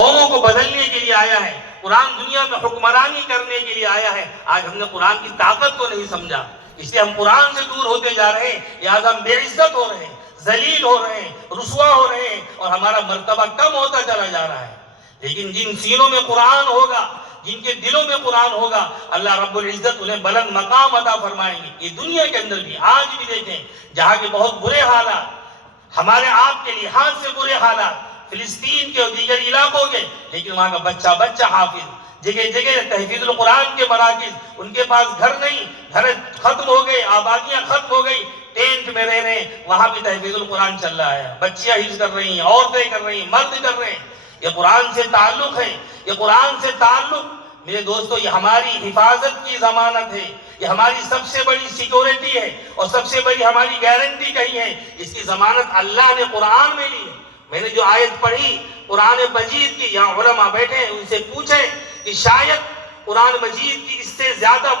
قوموں کو بدلنے کے لیے آیا ہے، قرآن دنیا میں حکمرانی کرنے کے لیے آیا ہے۔ آج ہم نے قرآن کی طاقت کو نہیں سمجھا، اس لیے ہم قرآن سے دور ہوتے جا رہے ہیں، لہٰذا ہم بے عزت ہو رہے ہیں، ذلیل ہو رہے ہیں، رسوا ہو رہے ہیں، اور ہمارا مرتبہ کم ہوتا چلا جا رہا ہے۔ لیکن جن سینوں میں قرآن ہوگا، جن کے دلوں میں قرآن ہوگا، اللہ رب العزت انہیں بلند مقام عطا فرمائیں گے۔ یہ دنیا کے اندر بھی آج بھی دیکھیں، جہاں کے بہت برے حالات، ہمارے آپ کے لحاظ سے برے حالات، فلسطین کے اور دیگر علاقوں کے، لیکن وہاں کا بچہ بچہ حافظ، جگہ جگہ تحفیظ القرآن کے مراکز، ان کے پاس گھر نہیں، گھر ختم ہو گئے، آبادیاں ختم ہو گئی، ٹینٹ میں رہ رہے ہیں، وہاں بھی تحفیظ القرآن چل رہا ہے، بچیاں حفظ کر رہی ہیں، عورتیں کر رہی ہیں، مرد کر رہے ہیں۔ یہ قرآن سے تعلق ہے، یہ قرآن سے تعلق میرے دوستو، یہ ہماری حفاظت کی ضمانت ہے، یہ ہماری سب سے بڑی سیکورٹی ہے، اور سب سے بڑی ہماری گارنٹی کہی ہے۔ اس کی ضمانت اللہ نے قرآن میں لی ہے۔ میں نے جو آیت پڑھی قرآن مجید کی، یہاں علماء بیٹھے ہیں، ان سے پوچھیں کہ شاید قرآن مجید کی اس سے زیادہ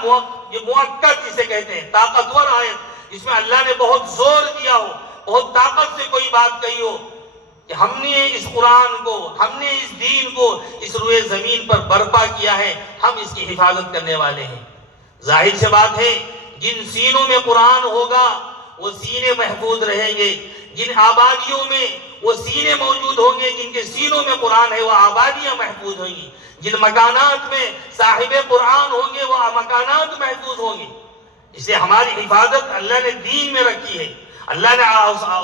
یہ مؤکد جسے کہتے ہیں طاقتور آیت، جس میں اللہ نے بہت زور دیا ہو، بہت طاقت سے کوئی بات کہی ہو کہ ہم نے اس قرآن کو، ہم نے اس دین کو اس روئے زمین پر برپا کیا ہے، ہم اس کی حفاظت کرنے والے ہیں۔ ظاہر سے بات ہے، جن سینوں میں قرآن ہوگا وہ سینے محفوظ رہیں گے، جن آبادیوں میں وہ سینے موجود ہوں گے جن کے سینوں میں قرآن ہے، وہ آبادیاں محفوظ ہوں گی، جن مکانات میں صاحب قرآن ہوں گے وہ مکانات محفوظ ہوں گے۔ اس لیے ہماری حفاظت اللہ نے دین میں رکھی ہے، اللہ نے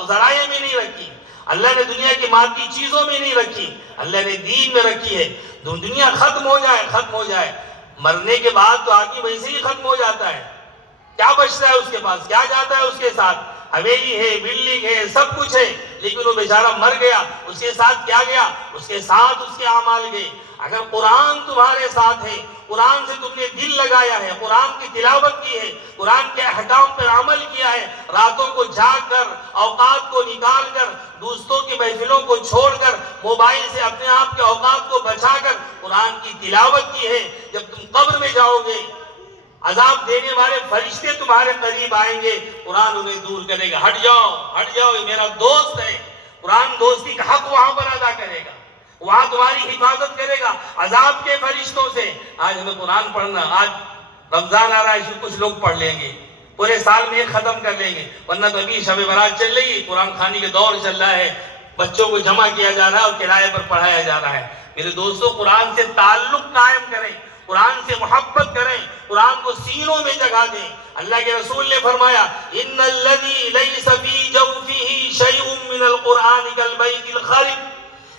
ذرائع میں نہیں رکھی، اللہ نے دنیا کی مادی چیزوں میں نہیں رکھی، اللہ نے دین میں رکھی ہے۔ دنیا ختم ہو جائے، ختم ہو جائے، مرنے کے بعد تو آدمی ویسے ہی ختم ہو جاتا ہے، کیا بچتا ہے اس کے پاس، کیا جاتا ہے اس کے ساتھ؟ حویلی ہے، بلڈنگ ہے، سب کچھ ہے، لیکن وہ بیچارہ مر گیا، اس کے ساتھ کیا گیا؟ اس کے ساتھ اس کے اعمال گئے۔ اگر قرآن تمہارے ساتھ ہے، قرآن سے تم نے دل لگایا ہے، قرآن کی تلاوت کی ہے، قرآن کے احکام پر عمل کیا ہے، راتوں کو جاگ کر، اوقات کو نکال کر، دوستوں کی محفلوں کو چھوڑ کر، موبائل سے اپنے آپ کے اوقات کو بچا کر قرآن کی تلاوت کی ہے، جب تم قبر میں جاؤ گے، عذاب دینے والے فرشتے تمہارے قریب آئیں گے، قرآن انہیں دور کرے گا، ہٹ جاؤ، ہٹ جاؤ، یہ میرا دوست ہے۔ قرآن دوستی کا حق وہاں پر ادا کرے گا، وہاں تمہاری حفاظت کرے گا عذاب کے فرشتوں سے۔ آج ہمیں قرآن پڑھنا، آج رمضان آ رہا ہے، اس کچھ لوگ پڑھ لیں گے، پورے سال میں ایک ختم کر لیں گے، ورنہ تو ابھی شب برات چل رہی ہے، قرآن خوانی کے دور چل رہا ہے، بچوں کو جمع کیا جا رہا ہے اور کرائے پر پڑھایا جا رہا ہے۔ میرے دوستو، قرآن سے تعلق قائم کریں، قرآن سے محبت کریں، قرآن کو سینوں میں جگہ دیں۔ اللہ کے رسول نے فرمایا، ان الذی لیس فی جوفہ شیء من القرآن کالبیت الخرب،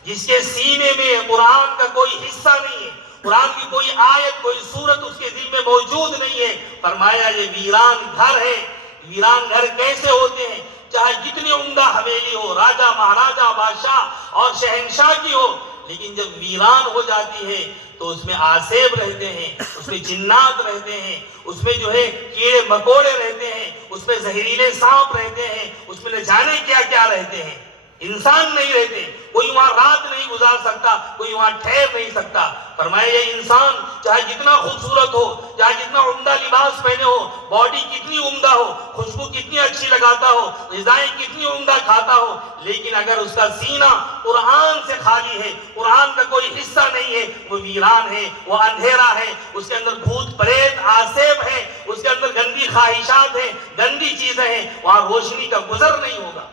جس کے سینے میں قرآن کا کوئی حصہ نہیں ہے، قرآن کی کوئی آیت، کوئی سورت اس کے دل میں موجود نہیں ہے، فرمایا یہ ویران گھر ہے۔ ویران گھر کیسے ہوتے ہیں؟ چاہے جتنی عمدہ حویلی ہو، راجہ مہاراجہ بادشاہ اور شہنشاہ کی ہو، لیکن جب ویران ہو جاتی ہے تو اس میں آسیب رہتے ہیں، اس میں جنات رہتے ہیں، اس میں جو ہے کیڑے مکوڑے رہتے ہیں، اس میں زہریلے سانپ رہتے ہیں، اس میں نہ جانے کیا کیا رہتے ہیں، انسان نہیں رہتے، کوئی وہاں رات نہیں گزار سکتا، کوئی وہاں ٹھہر نہیں سکتا۔ فرمایا یہ انسان چاہے جتنا خوبصورت ہو، چاہے جتنا عمدہ لباس پہنے ہو، باڈی کتنی عمدہ ہو، خوشبو کتنی اچھی لگاتا ہو، غذائیں کتنی عمدہ کھاتا ہو، لیکن اگر اس کا سینہ قرآن سے خالی ہے، قرآن کا کوئی حصہ نہیں ہے، وہ ویران ہے، وہ اندھیرا ہے، اس کے اندر بھوت پریت آسیب ہے، اس کے اندر گندی خواہشات ہیں، گندی چیزیں ہیں، وہاں روشنی کا گزر نہیں ہوگا۔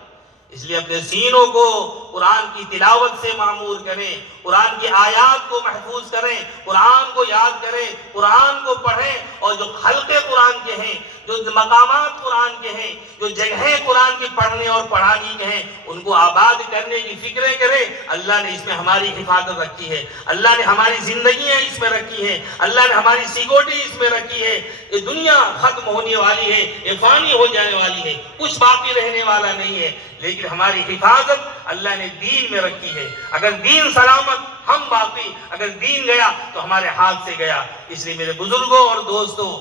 اس لیے اپنے سینوں کو قرآن کی تلاوت سے معمور کریں، قرآن کی آیات کو محفوظ کریں، قرآن کو یاد کریں، قرآن کو پڑھیں، اور جو خلق قرآن کے ہیں، جو مقامات قرآن کے ہیں، جو جگہیں قرآن کی پڑھنے اور پڑھانے کے ہیں، ان کو آباد کرنے کی فکریں کریں۔ اللہ نے اس میں ہماری حفاظت رکھی ہے، اللہ نے ہماری زندگیاں اس میں رکھی ہیں، اللہ نے ہماری سیکورٹی اس میں رکھی ہے۔ یہ دنیا ختم ہونے والی ہے، یہ فانی ہو جانے والی ہے، کچھ باقی رہنے والا نہیں ہے، لیکن ہماری حفاظت اللہ نے دین میں رکھی ہے۔ اگر دین سلامت، ہم باقی، اگر دین گیا تو ہمارے ہاتھ سے گیا۔ اس لیے میرے بزرگوں اور دوستوں،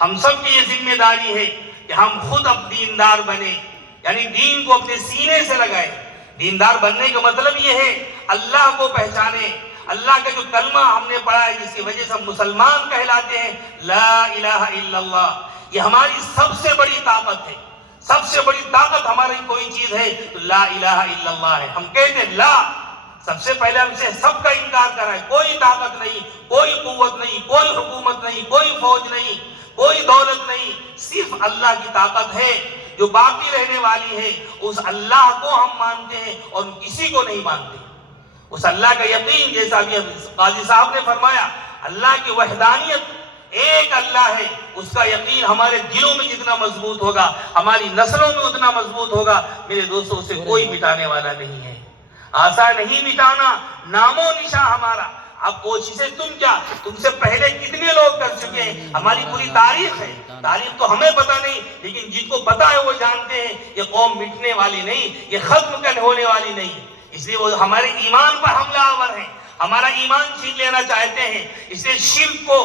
ہم سب کی یہ ذمہ داری ہے کہ ہم خود اب دیندار بنیں، یعنی دین کو اپنے سینے سے لگائیں۔ دیندار بننے کا مطلب یہ ہے اللہ کو پہچانے، اللہ کا جو کلمہ ہم نے پڑھا ہے جس کی وجہ سے ہم مسلمان کہلاتے ہیں، لا الہ الا اللہ، یہ ہماری سب سے بڑی طاقت ہے۔ سب سے بڑی طاقت ہماری کوئی چیز ہے تو لا الہ الا اللہ ہے۔ ہم کہتے ہیں لا، سب سے پہلے ہم سے سب کا انکار کرا ہے. کوئی طاقت نہیں, کوئی قوت نہیں, کوئی حکومت نہیں, کوئی فوج نہیں, کوئی دولت نہیں, صرف اللہ کی طاقت ہے جو باقی رہنے والی ہے. اس اللہ کو ہم مانتے ہیں اور کسی کو نہیں مانتے. اس اللہ کا یقین, جیسا بھی قاضی صاحب نے فرمایا, اللہ کی وحدانیت, ایک اللہ ہے, اس کا یقین ہمارے دلوں میں جتنا مضبوط ہوگا, ہماری نسلوں میں اتنا مضبوط ہوگا. میرے دوستوں, سے کوئی مٹانے والا نہیں ہے. آسان نہیں مٹانا, نام و نشاں ہمارا. اب کوششیں تم سے پہلے کتنے لوگ کر چکے ہیں. ہماری پوری تاریخ ہے, تاریخ تو ہمیں پتہ نہیں, لیکن جن کو پتہ ہے وہ جانتے ہیں یہ قوم مٹنے والی نہیں, یہ ختم ہونے والی نہیں. اس لیے وہ ہمارے ایمان پر حملہ آور ہیں, ہمارا ایمان چھین لینا چاہتے ہیں. اس لیے شرک کو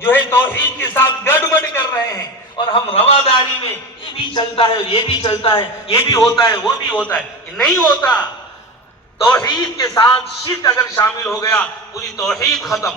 جو ہے توحید کے ساتھ گڑبڑ کر رہے ہیں, اور ہم رواداری میں یہ بھی چلتا ہے, یہ بھی چلتا ہے, یہ بھی ہوتا ہے, وہ بھی ہوتا ہے. یہ نہیں ہوتا. توحید کے ساتھ شرک اگر شامل ہو گیا, پوری توحید ختم,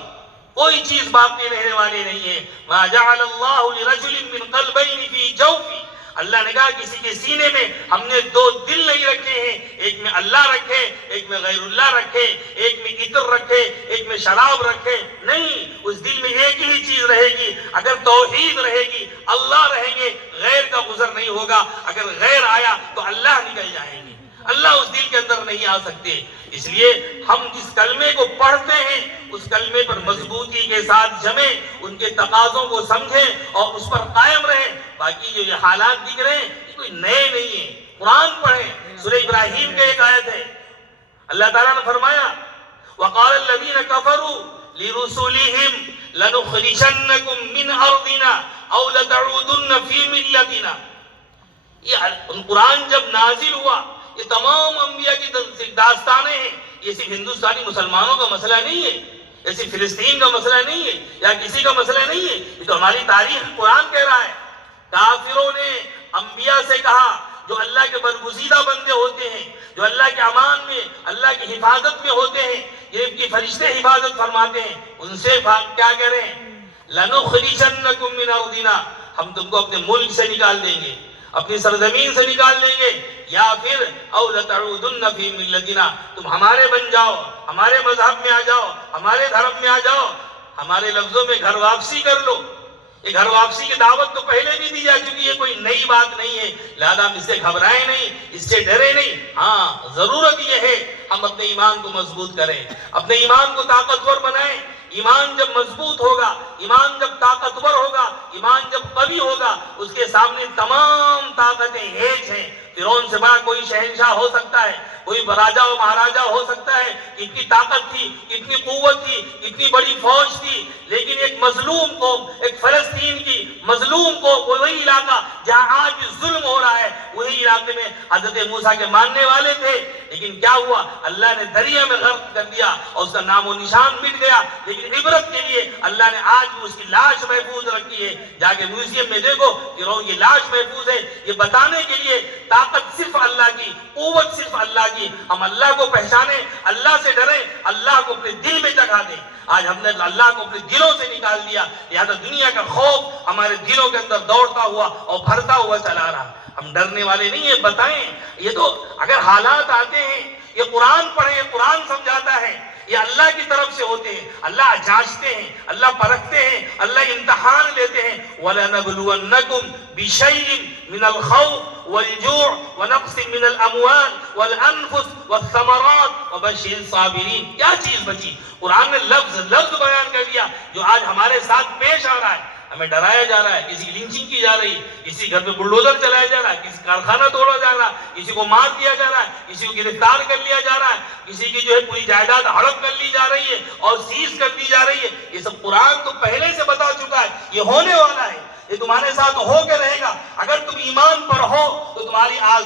کوئی چیز باقی رہنے والی نہیں ہے. ما جعل اللہ لرجل من قلبین فی جوفی, اللہ نے کہا کسی کے سینے میں ہم نے دو دل نہیں رکھے ہیں, ایک میں اللہ رکھے, ایک میں غیر اللہ رکھے, ایک میں عطر رکھے, ایک میں شراب رکھے. نہیں, اس دل میں ایک ہی چیز رہے گی. اگر توحید رہے گی, اللہ رہیں گے, غیر کا گزر نہیں ہوگا. اگر غیر آیا تو اللہ نکل جائیں گے, اللہ اس دل کے اندر نہیں آ سکتے. اس لیے ہم جس کلمے کو پڑھتے ہیں اس کلمے پر مضبوطی کے ساتھ جمیں, ان کے تقاضوں کو سمجھیں اور اس پر قائم رہیں. باقی جو یہ حالات دکھ رہے ہیں یہ کوئی نئے نہیں ہیں. قرآن پڑھیں, سورہ ابراہیم کے ایک آیت ہے, اللہ تعالیٰ نے فرمایا وَقَالَ الَّذِينَ كَفَرُوا لِرُسُلِهِمْ لَنُخْرِجَنَّكُمْ مِنْ أَرْضِنَا أَوْ لَتَعُودُنَّ فِي مِلَّتِنَا. یہ قرآن جب نازل ہوا, یہ تمام انبیاء کی داستانیں ہیں. یہ صرف ہندوستانی مسلمانوں کا مسئلہ نہیں ہے, یہ صرف فلسطین کا مسئلہ نہیں ہے, یا کسی کا مسئلہ نہیں ہے. یہ تو ہماری تاریخ قرآن کہہ رہا ہے. کافروں نے انبیاء سے کہا, جو اللہ کے برگزیدہ بندے ہوتے ہیں, جو اللہ کے امان میں, اللہ کی حفاظت میں ہوتے ہیں, یہ ان کی فرشتے حفاظت فرماتے ہیں, ان سے کیا کہہ رہے ہیں, لَنُخْرِجَنَّكُمْ مِنْ أَرْضِنَا, ہم تم کو اپنے ملک سے نکال دیں گے, اپنی سرزمین سے نکال دیں گے, یا پھر او لتعودن فی ملتنا, تم ہمارے بن جاؤ, ہمارے مذہب میں آ جاؤ, ہمارے دھرم میں آ جاؤ. ہمارے لفظوں میں گھر واپسی کر لو. یہ گھر واپسی کی دعوت تو پہلے بھی دی جا چکی ہے, کوئی نئی بات نہیں ہے. لہذا ہم اس سے گھبرائے نہیں, اس سے ڈرے نہیں. ہاں, ضرورت یہ ہے ہم اپنے ایمان کو مضبوط کریں, اپنے ایمان کو طاقتور بنائیں. ایمان جب مضبوط ہوگا, ایمان جب طاقتور ہوگا, ایمان جب قوی ہوگا, اس کے سامنے تمام طاقتیں ہیج ہیں. فرعون سے بڑا کوئی شہنشاہ ہو سکتا ہے, کوئی راجہ و مہاراجہ ہو سکتا ہے, اتنی طاقت تھی, اتنی قوت تھی, اتنی بڑی فوج تھی, لیکن ایک مظلوم قوم, ایک فلسطین کی مظلوم قوم, وہی علاقہ جہاں آج بھی ظلم ہو رہا ہے, وہی علاقے میں حضرت موسیٰ کے ماننے والے تھے. لیکن کیا ہوا, اللہ نے دریا میں غرق کر دیا اور اس کا نام و نشان مٹ گیا. لیکن عبرت کے لیے اللہ نے آج بھی اس کی لاش محفوظ رکھی ہے. جا کے میوزیم میں دیکھو کہ یہ لاش محفوظ ہے, یہ بتانے کے لیے طاقت صرف اللہ کی, قوت صرف اللہ کی. ہم اللہ کو پہچانیں, اللہ سے ڈریں, اللہ کو اپنے دل میں جگہ دیں. آج ہم نے اللہ کو اپنے دلوں سے نکال دیا, لہذا دنیا کا خوف ہمارے دلوں کے اندر دوڑتا ہوا اور بھرتا ہوا چلا رہا. ہم ڈرنے والے نہیں ہیں. بتائیں, یہ تو اگر حالات آتے ہیں, یہ قرآن پڑھیں, قرآن سمجھاتا ہے, یہ اللہ کی طرف سے ہوتے ہیں. اللہ جانچتے ہیں, اللہ پرکھتے ہیں, اللہ امتحان لیتے ہیں. وَلَنَبْلُوَنَّكُمْ بِشَيْءٍ مِنَ الْخَوْفِ وَالْجُوعِ وَنَقْصٍ مِنَ الْأَمْوَالِ وَالْأَنفُسِ وَالثَّمَرَاتِ وَبَشِّرِ الصَّابِرِينَ. کیا چیز بچی؟ قرآن نے لفظ بیان کر دیا جو آج ہمارے ساتھ پیش آ رہا ہے. ہمیں ڈرایا جا رہا ہے, کسی کی لنچنگ کی جا رہی ہے, کسی گھر میں بلڈوزر چلایا جا رہا ہے, کسی کارخانہ توڑا جا رہا ہے, کسی کو مار دیا جا رہا ہے, کسی کو گرفتار کر لیا جا رہا ہے, کسی کی جو ہے پوری جائیداد ہڑپ کر لی جا رہی ہے اور سیز کر دی جا رہی ہے. یہ سب قرآن تو پہلے سے بتا چکا ہے, یہ ہونے والا ہے, یہ تمہارے ساتھ ہو کے رہے گا. اگر تم ایمان پر ہو تو تمہاری آز